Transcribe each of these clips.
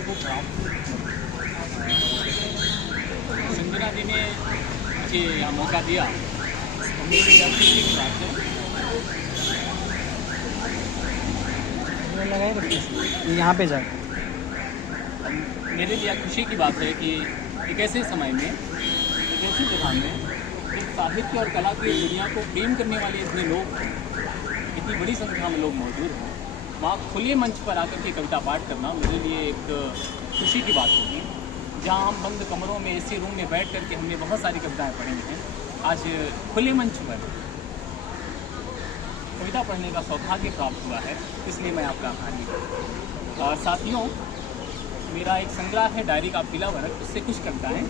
सौभाग्य को प्राप्त संजना जी ने मुझे यह मौका दिया। मेरी खुशी की बात है। यहाँ पे जाकर मेरे लिए खुशी की बात है कि एक ऐसे समय में, एक ऐसी जगह में, एक साहित्य और कला की दुनिया को प्रेम करने वाले इतने लोग, इतनी बड़ी संख्या में लोग मौजूद हैं, वहाँ खुले मंच पर आकर के कविता पाठ करना मेरे लिए एक खुशी की बात होगी। जहाँ हम बंद कमरों में ऐसे रूम में बैठ करके हमने बहुत सारी कविताएं पढ़ी हैं, आज खुले मंच पर कविता पढ़ने का सौभाग्य प्राप्त हुआ है, इसलिए मैं आपका आभारी हूँ। और साथियों, मेरा एक संग्रह है डायरी का पीला वर्ग, उससे कुछ कविताएं।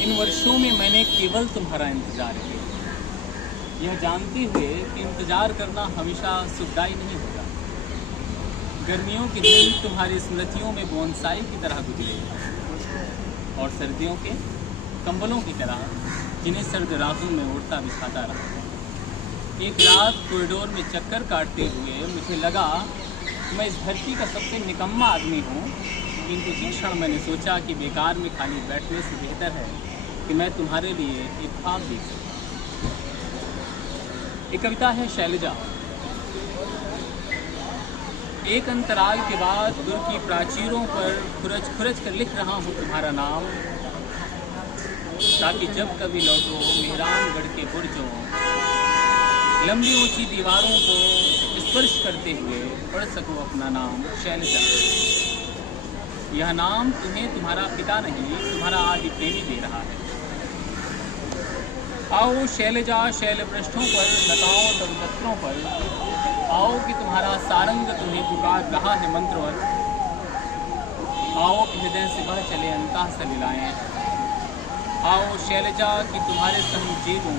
इन वर्षों में मैंने केवल तुम्हारा इंतजार किया, यह जानते हुए कि इंतजार करना हमेशा सुखदायी नहीं होगा। गर्मियों के दिन तुम्हारी स्मृतियों में बोनसाई की तरह गुजरे, और सर्दियों के कंबलों की तरह जिन्हें सर्द रातों में उड़ता बिछाता रहा। एक रात कॉरिडोर में चक्कर काटते हुए मुझे लगा मैं इस धरती का सबसे निकम्मा आदमी हूँ, किंतु जिस क्षण मैंने सोचा कि बेकार में खाली बैठने से बेहतर है कि मैं तुम्हारे लिए एक ख्वाब देख सकूं। एक कविता है शैलजा। एक अंतराल के बाद दूर की प्राचीरों पर खुरच खुरच कर लिख रहा हूँ तुम्हारा नाम, ताकि जब कभी लौटो मेहरानगढ़ के बुर्जों, लंबी ऊंची दीवारों को स्पर्श करते हुए पढ़ सको अपना नाम शैलजा। यह नाम तुम्हें तुम्हारा पिता नहीं, तुम्हारा आदि प्रेमी दे रहा है। आओ शैलजा शैल पृष्ठों पर, लताओं तल पत्रों पर, आओ कि तुम्हारा सारंग तुम्हें पुकार रहा है मंत्रवत। आओ कि हृदय से बह चले अंतः सलिलाएं। आओ शैलजा कि तुम्हारे संग जी लूं,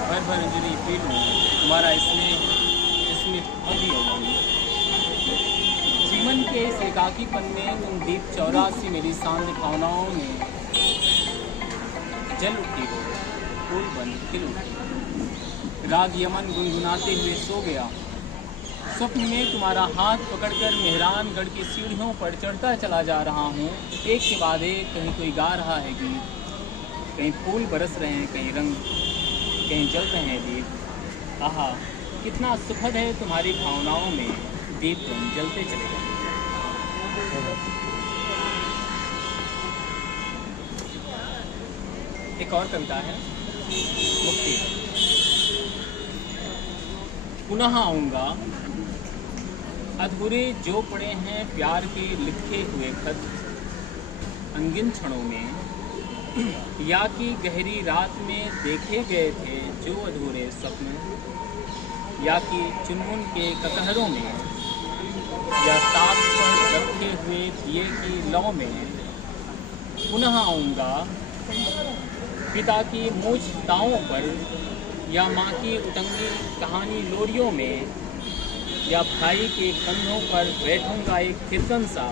भर भर अंजलि पी लूं, तुम्हारा इसमें अभी जीवन के इस एकाकीपन में तुम दीप 84 मेरी सांझ भावनाओं में जल उठी हो, फूल बन खिल उठी। राग यमन गुनगुनाते हुए सो गया, स्वप्न में तुम्हारा हाथ पकड़कर मेहरानगढ़ की सीढ़ियों पर चढ़ता चला जा रहा हूँ। एक के बाद एक कहीं कोई गा रहा है गीत, कहीं फूल बरस रहे हैं, कहीं रंग, कहीं जल रहे हैं दीप। आहा, कितना सुखद है तुम्हारी भावनाओं में दीप जलते चले गए। एक और कविता है मुक्ति। पुनः आऊँगा, अधूरे जो पड़े हैं प्यार के लिखे हुए खत, अंगिन क्षणों में या कि गहरी रात में देखे गए थे जो अधूरे स्वप्न, या कि चुनमुन के ककहरों में, या ताक पर रखे हुए दिए की लौ में। पुनः आऊँगा पिता की मूछ दावों पर, या माँ की उटंगी कहानी लोरियों में, या भाई के कंधों पर बैठूंगा एक कीर्तन सा,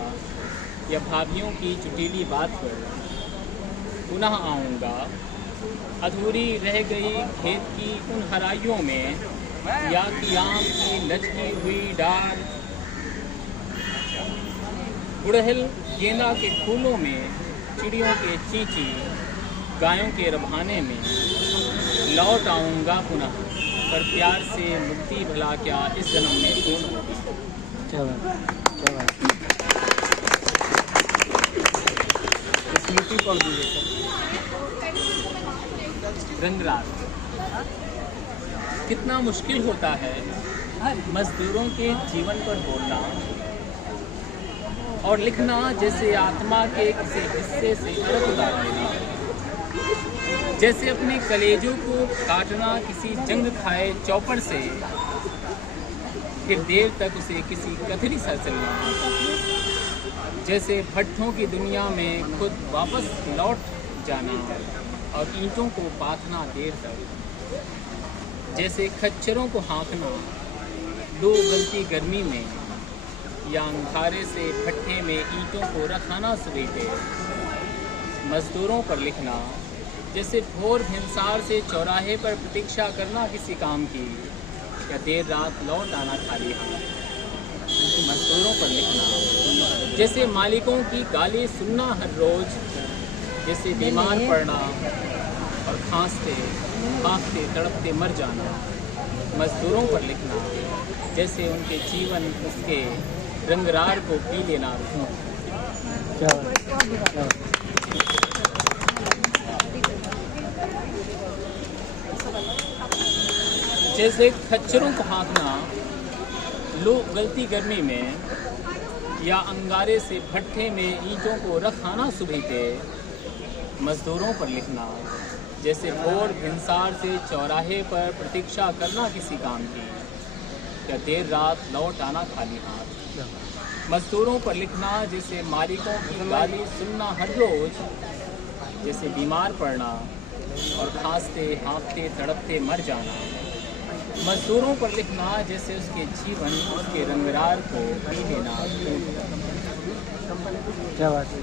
या भाभियों की चुटीली बात पर। पुनः आऊँगा अधूरी रह गई खेत की उन हराइयों में, या कि आम की लचकी हुई डाल, गुड़हल गेंदा के फूलों में, चिड़ियों के चींची, गायों के रभाने में। लौट आऊँगा पुनः, पर प्यार से मुक्ति भला क्या इस जन्म में पूर्ण होगी। क्या बात। स्मृति पढ़ दीजिए सर। रंगराज। कितना मुश्किल होता है मजदूरों के जीवन पर बोलना और लिखना, जैसे आत्मा के किसी हिस्से से अलग उतार देना, जैसे अपने कलेजों को काटना किसी जंग खाए चौपड़ से, फिर देर तक उसे किसी कथरी सा चलना, जैसे भट्ठों की दुनिया में खुद वापस लौट जाना और ईंटों को पाथना देर तक, जैसे खच्चरों को हाँकना दो गलती गर्मी में, या अंगारे से भट्ठे में ईंटों को रखाना सुबह मजदूरों पर लिखना, जैसे भोर भिनसार से चौराहे पर प्रतीक्षा करना किसी काम की, या देर रात लौट आना खाली हाथ। मजदूरों पर लिखना, जैसे मालिकों की गाली सुनना हर रोज, जैसे बीमार पड़ना और खांसते हाँफते तड़पते मर जाना। मजदूरों पर लिखना, जैसे उनके जीवन उसके रंगरार को पी लेना। जैसे खच्चरों को हाँकना लो गलती गर्मी में, या अंगारे से भट्ठे में ईंटों को रखाना सुबह के। मजदूरों पर लिखना, जैसे भोर भिनसार से चौराहे पर प्रतीक्षा करना किसी काम की, या देर रात लौट आना खाली हाथ। मजदूरों पर लिखना, जैसे मालिकों की गाली सुनना हर रोज, जैसे बीमार पड़ना और खांसते हाँफते तड़पते मर जाना। मजदूरों पर लिखना, जैसे उसके जीवन उसके रंगरार को पी लेना। क्या बात है।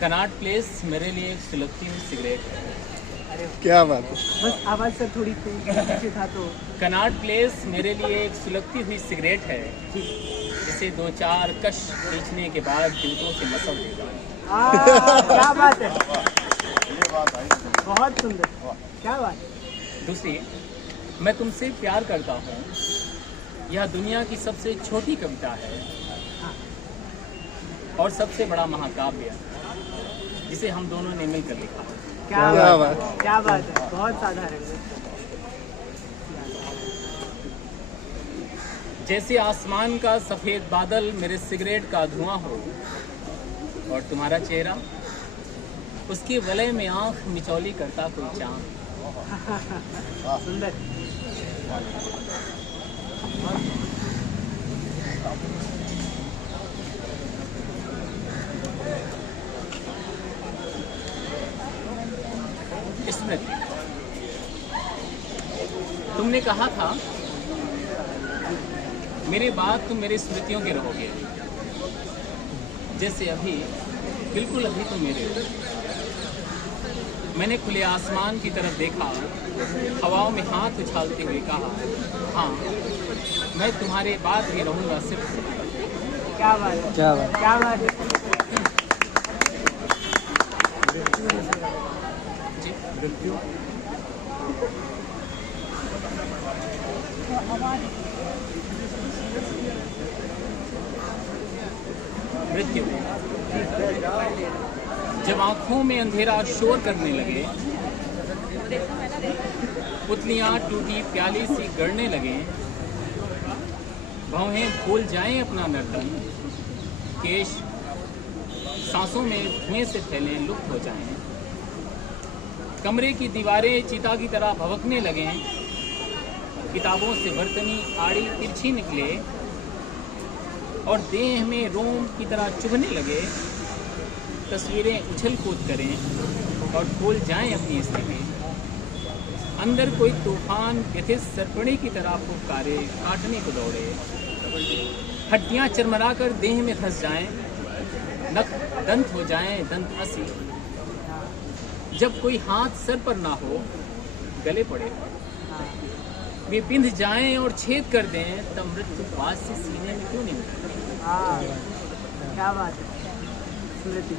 कनॉट प्लेस मेरे लिए एक सुलगती हुई सिगरेट है। क्या बात है। बस आवाज से थोड़ी पीछे था तो। कनॉट प्लेस मेरे लिए एक सुलगती हुई सिगरेट है, जिसे दो चार कश खींचने के बाद जूतों से मसल देगा। क्या बात है, बहुत सुंदर, क्या बात है। दूसरी, मैं तुमसे प्यार करता हूँ, यह दुनिया की सबसे छोटी कविता है और सबसे बड़ा महाकाव्य, जिसे हम दोनों ने मिलकर लिखा। क्या बात है, क्या बात है, बहुत साधारण है। जैसे आसमान का सफेद बादल मेरे सिगरेट का धुआं हो, और तुम्हारा चेहरा उसके वलय में आंख मिचौली करता कोई चांद। सुंदर। स्मृति, तुमने कहा था मेरे बाद तुम मेरी स्मृतियों के रहोगे, जैसे अभी, बिल्कुल अभी तुम मेरे हो। मैंने खुले आसमान की तरफ देखा, हवाओं में हाथ उछालते हुए कहा, हाँ मैं तुम्हारे बाद भी रहूंगा सिर्फ। क्या बात है, क्या बात। क्या बात है। जी, मृत्यु मृत्यु जब आंखों में अंधेरा शोर करने लगे, पुतलियां टूटी प्याली सी गड़ने लगे, भौहें भूल जाएं अपना नर्तन, केश सांसों में धुएं से फैले लुप्त हो जाएं, कमरे की दीवारें चिता की तरह भभकने लगें, किताबों से बर्तनी आड़ी तिरछी निकले और देह में रोम की तरह चुभने लगे, तस्वीरें उछल कूद करें और भूल जाएं अपनी स्थिति, अंदर कोई तूफान व्यथित सरपणी की तरह फुफकारे काटने को दौड़े, हड्डियां चरमरा कर देह में धंस जाएं, नख दंत हो जाएं दंत हंसी, जब कोई हाथ सर पर ना हो गले पड़े, वे बिंध जाएं और छेद कर दें, तब मृत्यु पास से सीने में क्यों नहीं मिलती। क्या बात है, स्मृति।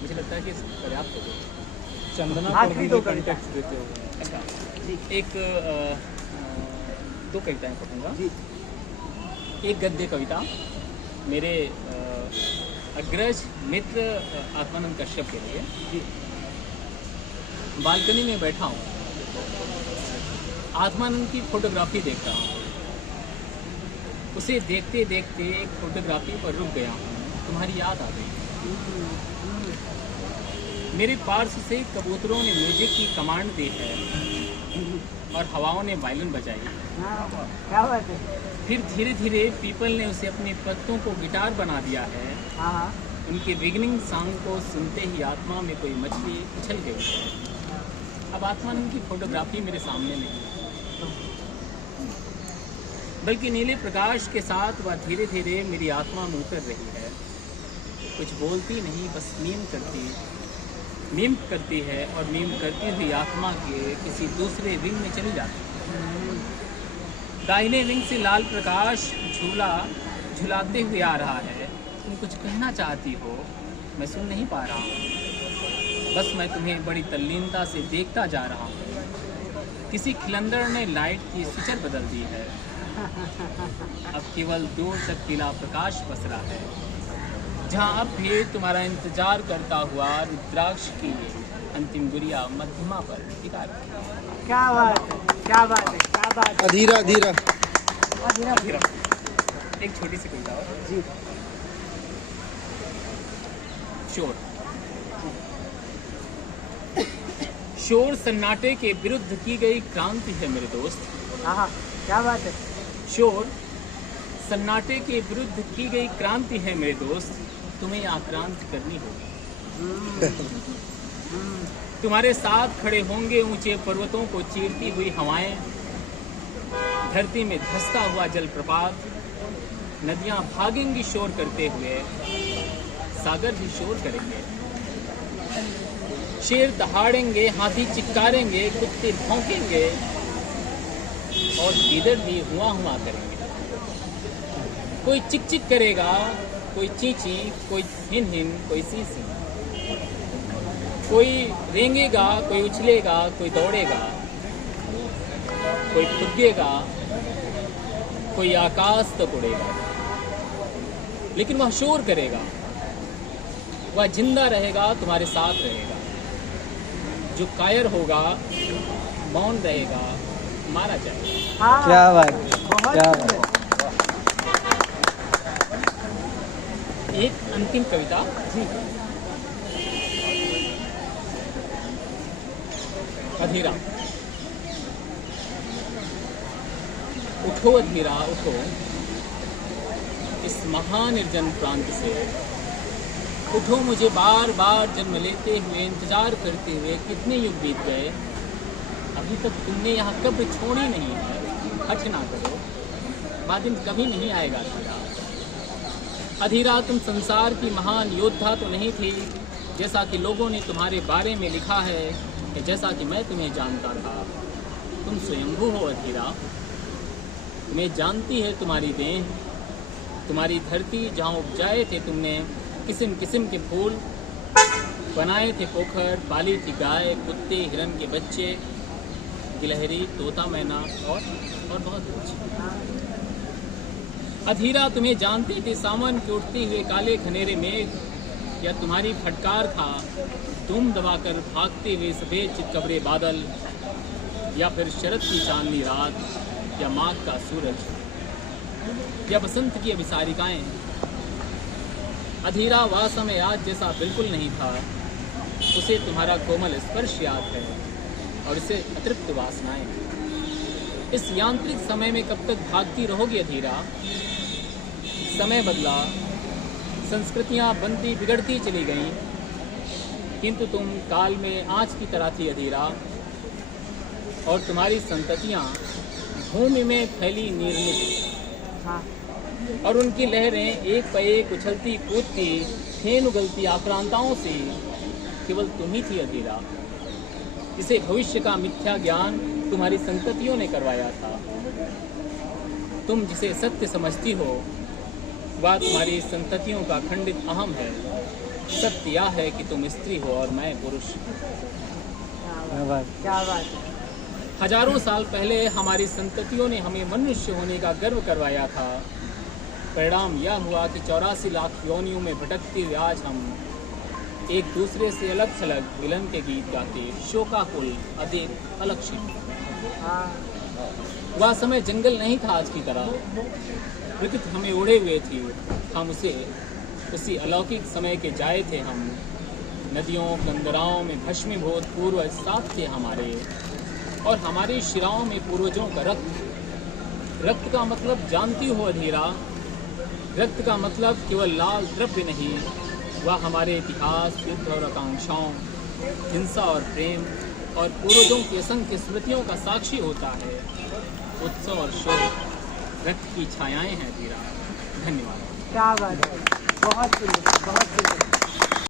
मुझे लगता है कि पर्याप्त हो गया। चंदना आखिरी दो कविता। देते हो। अच्छा, एक दो कविताएं पढ़ूंगा। एक गद्य कविता मेरे अग्रज मित्र आत्मानंद कश्यप के लिए। बालकनी में बैठा हूँ, आत्मानंद की फोटोग्राफी देख रहा हूँ, उसे देखते देखते एक फोटोग्राफी पर रुक गया हूँ, तुम्हारी याद आ गई। मेरे पार्श्व से कबूतरों ने म्यूजिक की कमांड दी है, और हवाओं ने वायलिन बजाई। हाँ, क्या बात है। फिर धीरे धीरे पीपल ने उसे अपने पत्तों को गिटार बना दिया है। हाँ हाँ। उनके बिगनिंग सॉन्ग को सुनते ही आत्मा में कोई मछली उछल गई। अब आत्मानंद की फोटोग्राफी मेरे सामने नहीं, बल्कि नीले प्रकाश के साथ वह धीरे धीरे मेरी आत्मा में उतर रही है। कुछ बोलती नहीं, बस मीम करती है और मीम करती हुई आत्मा के किसी दूसरे विंग में चली जाती है। दाहिने विंग से लाल प्रकाश झुलाते हुए आ रहा है। तुम कुछ कहना चाहती हो, मैं सुन नहीं पा रहा हूँ। बस मैं तुम्हें बड़ी तल्लीनता से देखता जा रहा हूँ। किसी खिलंदड़ ने लाइट की स्विचर बदल दी है। अब केवल दूर तक पीला प्रकाश पसरा है, जहाँ अब भी तुम्हारा इंतजार करता हुआ रुद्राक्ष की अंतिम गुड़िया मध्यमा पर टिका रही है। क्या बात है, क्या बात है, क्या बात है। अधीरा अधीरा अधीरा, एक छोटी सी कविता और। जी। शोर सन्नाटे के विरुद्ध की गई क्रांति है मेरे दोस्त। हाँ हाँ, क्या बात है। शोर सन्नाटे के विरुद्ध की गई क्रांति है मेरे दोस्त। तुम्हें आक्रांत करनी होगी। तुम्हारे साथ खड़े होंगे ऊंचे पर्वतों को चीरती हुई हवाएं, धरती में धंसता हुआ जलप्रपात। नदियां भागेंगी शोर करते हुए, सागर भी शोर करेंगे। शेर दहाड़ेंगे, हाथी चित्कारेंगे, कुत्ते भौंकेंगे और गीदड़ भी हुआ करेंगे। कोई चिक चिक करेगा, कोई चींची, कोई हिन हिन, कोई सी सी। कोई रेंगेगा, कोई उछलेगा, कोई दौड़ेगा, कोई कूदेगा, कोई आकाश तक उड़ेगा। लेकिन वह शोर करेगा, वह जिंदा रहेगा, तुम्हारे साथ रहेगा। जो कायर होगा, मौन रहेगा, मारा जाएगा। हाँ, क्या बात है, बहुत क्या सुंदर। बात एक अंतिम कविता। जी। अधीरा। उठो अधीरा उठो, इस महानिर्जन प्रांत से उठो। मुझे बार बार जन्म लेते हुए, इंतजार करते हुए कितने युग बीत गए, अभी तक तुमने यहाँ कब्र छोड़ी नहीं है। हट ना करो, वह दिन कभी नहीं आएगा अधीरा। अधीरा, तुम संसार की महान योद्धा तो नहीं थी, जैसा कि लोगों ने तुम्हारे बारे में लिखा है, कि जैसा कि मैं तुम्हें जानता था। तुम स्वयंभू हो अधीरा। तुम्हें जानती है तुम्हारी देह, तुम्हारी धरती, जहाँ उपजाए थे तुमने किस्म किस्म के फूल, बनाए थे पोखर, पाली थी गाय, कुत्ते, हिरन के बच्चे, गिलहरी, तोता, मैना और बहुत कुछ। अधीरा, तुम्हें जानती थी सावन के उठते हुए काले घनेरे मेघ, या तुम्हारी फटकार था तुम दबाकर भागते हुए सफेद चितकबरे बादल, या फिर शरद की चांदनी रात, या माघ का सूरज, या बसंत की अभिसारिकाएं। अधीरा, वह समय आज जैसा बिल्कुल नहीं था। उसे तुम्हारा कोमल स्पर्श याद है और इसे अतृप्त वासनाएं। इस यांत्रिक समय में कब तक भागती रहोगी अधीरा? समय बदला, संस्कृतियां बनती बिगड़ती चली गईं, किंतु तुम काल में आँच की तरह थी अधीरा, और तुम्हारी संततियां भूमि में फैली निर्मित, हाँ। और उनकी लहरें एक पे एक उछलती कूदती, फेन उगलती आक्रांताओं से केवल तुम ही थी अधीरा। इसे भविष्य का मिथ्या ज्ञान तुम्हारी संततियों ने करवाया था। तुम जिसे सत्य समझती हो, वह तुम्हारी संततियों का खंडित अहम है। सत्य यह है कि तुम स्त्री हो और मैं पुरुष। क्या बात, क्या बात है। हजारों साल पहले हमारी संततियों ने हमें मनुष्य होने का गर्व करवाया था। परिणाम यह हुआ कि 84 लाख योनियों में भटकते हुए आज हम एक दूसरे से अलग थलग मिलन के गीत गाते, शोकाकुल, अधिक अलक्षित। हाँ। वह समय जंगल नहीं था आज की तरह। प्रकृति हमें ओढ़े हुए थी, हम उसी अलौकिक समय के जाए थे। हम नदियों, गंगराओं में भस्मीभूत पूर्वज साथ थे हमारे। और हमारी शिराओं में पूर्वजों का रक्त। रक्त का मतलब जानती हो अधीरा, रक्त का मतलब केवल लाल द्रव्य नहीं, वह हमारे इतिहास, युद्ध और आकांक्षाओं, हिंसा और प्रेम और पूर्वजों की असंख्य स्मृतियों का साक्षी होता है। उत्सव और शोक रक्त की छायाएं हैं अधीरा। धन्यवाद। क्या बात है, बहुत सुंदर, बहुत सुंदर।